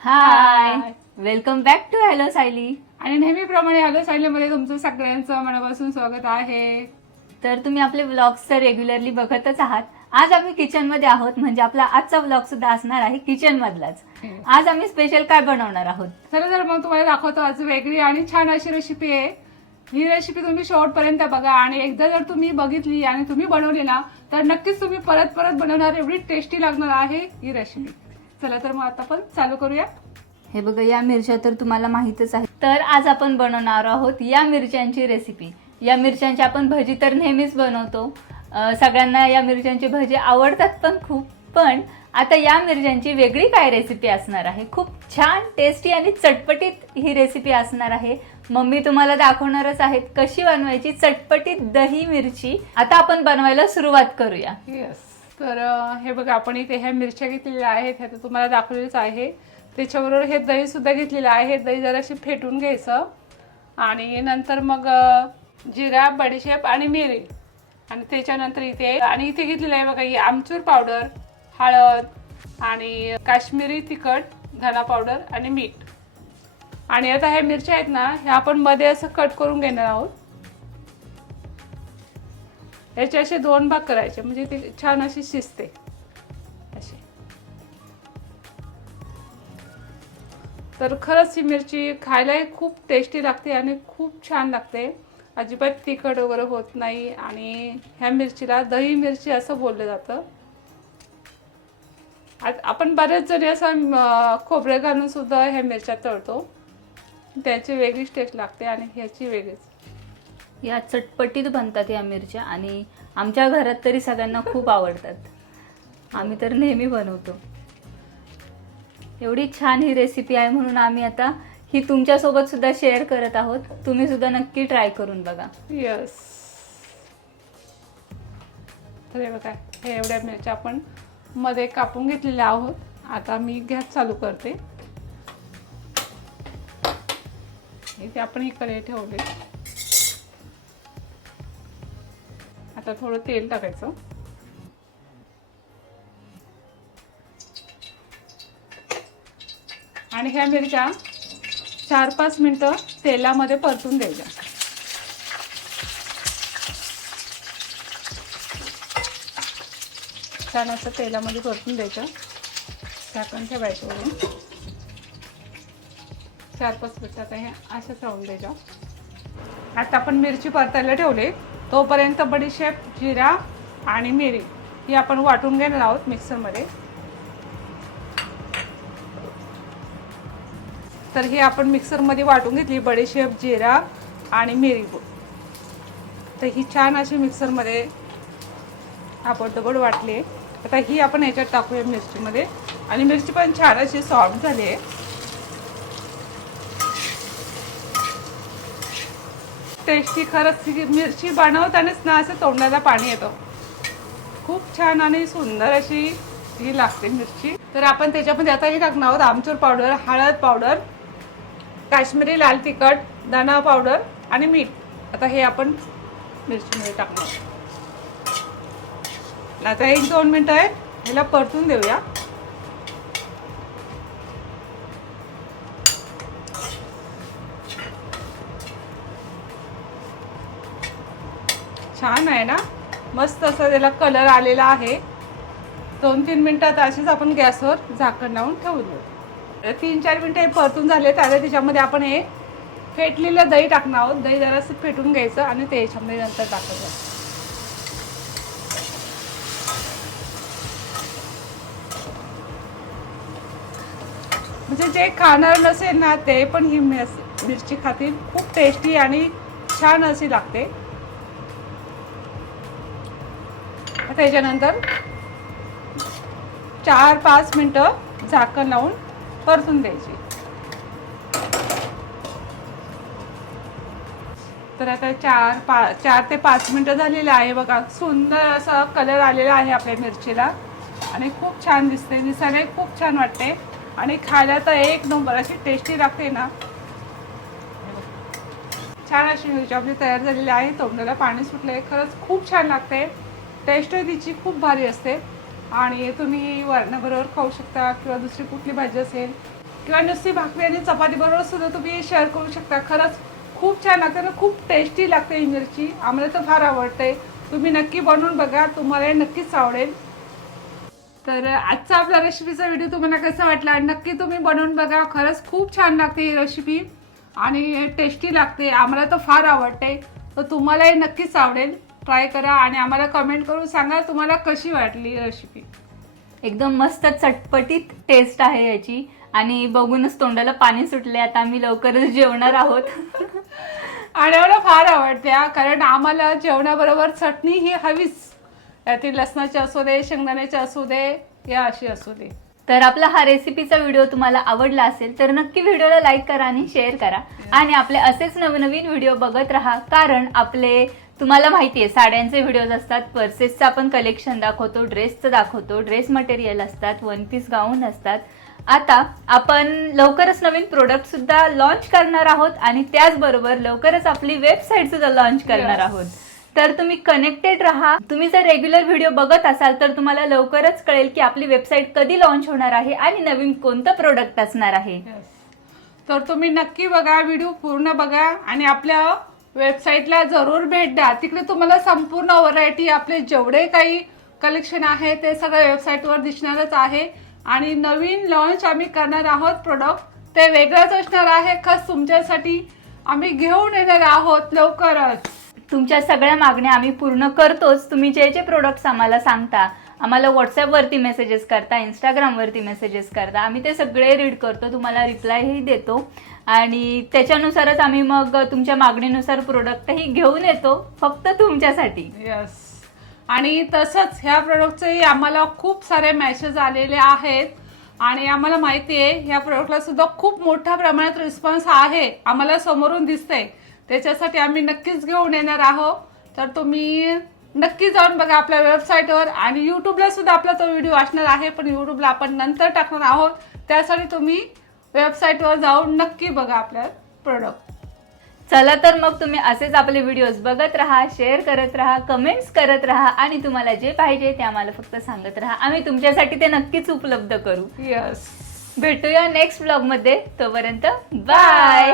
Hi. Welcome back to hello Sayali आणि नेहमीप्रमाणे hello सायलीमध्ये तुमचं सगळ्यांचं मनापासून स्वागत आहे. तर तुम्ही आपले व्लॉग्स तर रेग्युलरली बघतच आहात. आज आम्ही किचनमध्ये आहोत म्हणजे आपला आजचा व्लॉग सुद्धा असणार आहे किचन मधलाच. आज आम्ही स्पेशल काय बनवणार आहोत? चला तर मग तुम्हाला दाखवतो आज वेगळी आणि छान अशी रेसिपी आहे. ही रेसिपी तुम्ही शेवटपर्यंत बघा आणि एकदा जर तुम्ही बघितली आणि तुम्ही बनवली ना तर नक्कीच तुम्ही परत परत बनवणार. एवढी टेस्टी लागणार आहे ही रेसिपी चला तर मग आता पण चालू करूया. हे बघा या मिरच्या तर तुम्हाला माहीतच आहे तर आज आपण बनवणार आहोत या मिरच्यांची रेसिपी या मिरच्यांची आपण भजी तर नेहमीच बनवतो. सगळ्यांना या मिरच्यांची भजी आवडतात पण खूप. पण आता या मिरच्यांची वेगळी काय रेसिपी असणार आहे? खूप छान टेस्टी आणि चटपटीत ही रेसिपी असणार आहे. मम्मी तुम्हाला दाखवणारच आहेत कशी बनवायची चटपटीत दही मिरची. आता आपण बनवायला सुरुवात करूया. येस तर हे बघा आपण इथे ह्या मिरच्या घेतलेल्या आहेत ह्या तर तुम्हाला दाखवलेलंच आहे. त्याच्याबरोबर हे दहीसुद्धा घेतलेलं आहे. हे दही जराशी फेटून घ्यायचं. आणि नंतर मग जिरा बडीशेप आणि मिरी. आणि त्याच्यानंतर इथे आणि इथे घेतलेलं आहे बघा ही आमचूर पावडर हळद आणि काश्मीरी तिखट धना पावडर आणि मीठ. आणि आता ह्या मिरच्या आहेत ना ह्या आपण मध्ये असं कट करून घेणार आहोत. याचे असे दोन भाग करायचे. म्हणजे ते छान अशी शिजते. अशी. तर खरंच ही मिरची खायलाही खूप टेस्टी लागते आणि खूप छान लागते. अजिबात तिखट वगैरे होत नाही आणि ह्या मिरचीला दही मिरची असं बोललं जातं. आज आपण बरेच जणी असं खोबरं खोबरे घालून सुद्धा ह्या मिरच्या तळतो. त्याची वेगळीच टेस्ट लागते आणि ह्याची वेगळीच. या चटपटीत बनतात या मिरच्या आणि आमच्या घरात तरी सगळ्यांना खूप आवडतात. आम्ही तर नेहमी बनवतो. एवढी छान ही रेसिपी आहे म्हणून आम्ही आता ही तुमच्यासोबत सुद्धा शेअर करत आहोत. तुम्ही सुद्धा नक्की ट्राय करून बघा. यस तर बघा हे एवढ्या मिरच्या आपण मध्ये कापून घेतलेल्या आहोत. आता मी गॅस चालू करते. इथे आपण इकडे ठेवले. आता थोडं तेल टाकायचं. आणि ह्या मिरच्या चार पाच मिनटं तेलामध्ये परतून द्यायच्या छान असं तेलामध्ये परतून द्यायचं झाकण ठेवायचं वरून. चार पाच मिनटं आता हे अशाच राहून द्यायच्या. आता आपण मिरची परतायला ठेवले. तोपर्यंत बडीशेप जिरा आणि मिरी ही आपण वाटून घेणार आहोत मिक्सरमध्ये. तर ही आपण मिक्सरमध्ये वाटून घेतली बडीशेप जिरा आणि मिरी. तर ही छान अशी मिक्सरमध्ये आपण दगड वाटली. आता ही आपण याच्यात टाकूया मिरचीमध्ये. आणि मिरची पण छान अशी सॉफ्ट झाली आहे. टेस्टी खरंच ही मिरची बनवतानाच ना असं तोंडाला पाणी येतं. खूप छान आणि सुंदर अशी ही लागते मिरची. तर आपण त्याच्यामध्ये आता हे टाकणार आहोत आमचूर पावडर हळद पावडर काश्मीरी लाल तिखट धना पावडर आणि मीठ. आता हे आपण मिरचीमध्ये टाकणार. आता एक दोन मिनटं आहे ह्याला परतून देऊया. छान आहे ना? मस्त असा त्याला कलर आलेला आहे. दोन तीन मिनटात अशीच आपण गॅसवर झाकण लावून ठेवून देऊ. तीन चार मिनटं हे परतून झाले त्याला त्याच्यामध्ये आपण हे फेटलेलं दही टाकणार आहोत. दही जरासं फेटून घ्यायचं आणि ते याच्यामध्ये नंतर टाकायचं म्हणजे जे खाणार नसेल ना ते पण ही मिरची खातील. खूप टेस्टी आणि छान अशी लागते. त्याच्यानंतर चार पाच मिनटं झाकण लावून परतून द्यायची. तर आता चार पा चार ते पाच मिनटं झालेली आहे बघा. सुंदर असा कलर आलेला आहे आपल्या मिरचीला. आणि खूप छान दिसते. दिसायला खूप छान वाटते. आणि खायला तर एक नंबर अशी टेस्टी लागते ना. छान अशी मिरची आपली तयार झालेली आहे. तोंडाला पाणी सुटले खरंच खूप छान लागते. टेस्टही तिची खूप भारी असते. आणि तुम्ही वरणाबरोबर खाऊ शकता किंवा दुसरी कुठली भाजी असेल. किंवा नुसती भाकरी आणि चपातीबरोबर सुद्धा तुम्ही शेअर करू शकता. खरंच खूप छान लागते आणि खूप टेस्टी लागते इंजरची आम्हाला तर फार आवडते. तुम्ही नक्की बनवून बघा. तुम्हाला नक्कीच आवडेल. तर आजचा आपला रेसिपीचा व्हिडिओ तुम्हाला कसा वाटला? नक्की तुम्ही बनवून बघा. खरंच खूप छान लागते ही रेसिपी आणि टेस्टी लागते. आम्हाला तर फार आवडते. तर तुम्हालाही नक्कीच आवडेल. ट्राय करा आणि आम्हाला कमेंट करून सांगा तुम्हाला कशी वाटली रेसिपी एकदम मस्त चटपटीत टेस्ट आहे याची. आणि बघूनच तोंडाला पाणी सुटले आता आम्ही लवकरच जेवणार आहोत. आणि मला फार आवडते हा, कारण आम्हाला जेवणाबरोबर चटणी ही हवीच. यातील लसणाची असू दे शेंगदाण्याची असू दे या अशी असू दे. तर आपला हा रेसिपीचा व्हिडिओ तुम्हाला आवडला असेल तर नक्की व्हिडिओला लाईक करा आणि शेअर करा. आणि आपले असेच नवनवीन व्हिडिओ बघत राहा कारण आपले तुम्हाला माहिती आहे साड्यांचे व्हिडिओज असतात पर्सेसचं आपण कलेक्शन दाखवतो ड्रेसचं दाखवतो ड्रेस मटेरियल असतात वन पीस गाऊन असतात. आता आपण लवकरच नवीन प्रोडक्ट सुद्धा लॉन्च करणार आहोत आणि त्याचबरोबर लवकरच आपली वेबसाईट सुद्धा लॉन्च करणार. आहोत. तर तुम्ही कनेक्टेड राहा. तुम्ही जर रेग्युलर व्हिडिओ बघत असाल तर तुम्हाला लवकरच कळेल की आपली वेबसाईट कधी लॉन्च होणार आहे आणि नवीन कोणतं प्रोडक्ट असणार आहे. तर तुम्ही नक्की बघा व्हिडिओ पूर्ण बघा आणि आपल्या वेबसाईटला जरूर भेट द्या. तिकडे तुम्हाला संपूर्ण व्हरायटी आपले जेवढे काही कलेक्शन आहे ते सगळं वेबसाईटवर दिसणारच आहे. आणि नवीन लॉन्च आम्ही करणार आहोत प्रोडक्ट ते वेगळंच असणार आहे. खास तुमच्यासाठी आम्ही घेऊन येणार आहोत लवकरच. तुमच्या सगळ्या मागण्या आम्ही पूर्ण करतोच. तुम्ही जे जे प्रोडक्ट्स आम्हाला सांगता आम्हाला व्हॉट्सअपवरती मेसेजेस करता इंस्टाग्रामवरती मेसेजेस करता आम्ही ते सगळे रीड करतो. तुम्हाला रिप्लायही देतो. आणि त्याच्यानुसारच आम्ही मग तुमच्या मागणीनुसार प्रोडक्टही घेऊन येतो फक्त तुमच्यासाठी. येस आणि तसंच ह्या प्रोडक्टचेही आम्हाला खूप सारे मॅसेज आलेले आहेत. आणि आम्हाला माहिती आहे ह्या प्रोडक्टला सुद्धा खूप मोठ्या प्रमाणात रिस्पॉन्स आहे आम्हाला समोरून दिसतंय. त्याच्यासाठी आम्ही नक्कीच घेऊन येणार आहोत. तर तुम्ही नक्की जाऊन बघा आपल्या वेबसाईटवर आणि युट्यूबला सुद्धा आपला तो व्हिडिओ असणार आहे पण युट्यूबला आपण नंतर टाकणार आहोत. त्यासाठी तुम्ही वेबसाईटवर जाऊन नक्की बघा आपल्या प्रोडक्ट चला तर मग तुम्ही असेच आपले व्हिडिओज बघत राहा शेअर करत राहा कमेंट्स करत राहा आणि तुम्हाला जे पाहिजे ते आम्हाला फक्त सांगत राहा. आम्ही तुमच्यासाठी ते नक्कीच उपलब्ध करू. येस भेटूया नेक्स्ट ब्लॉगमध्ये. तोपर्यंत बाय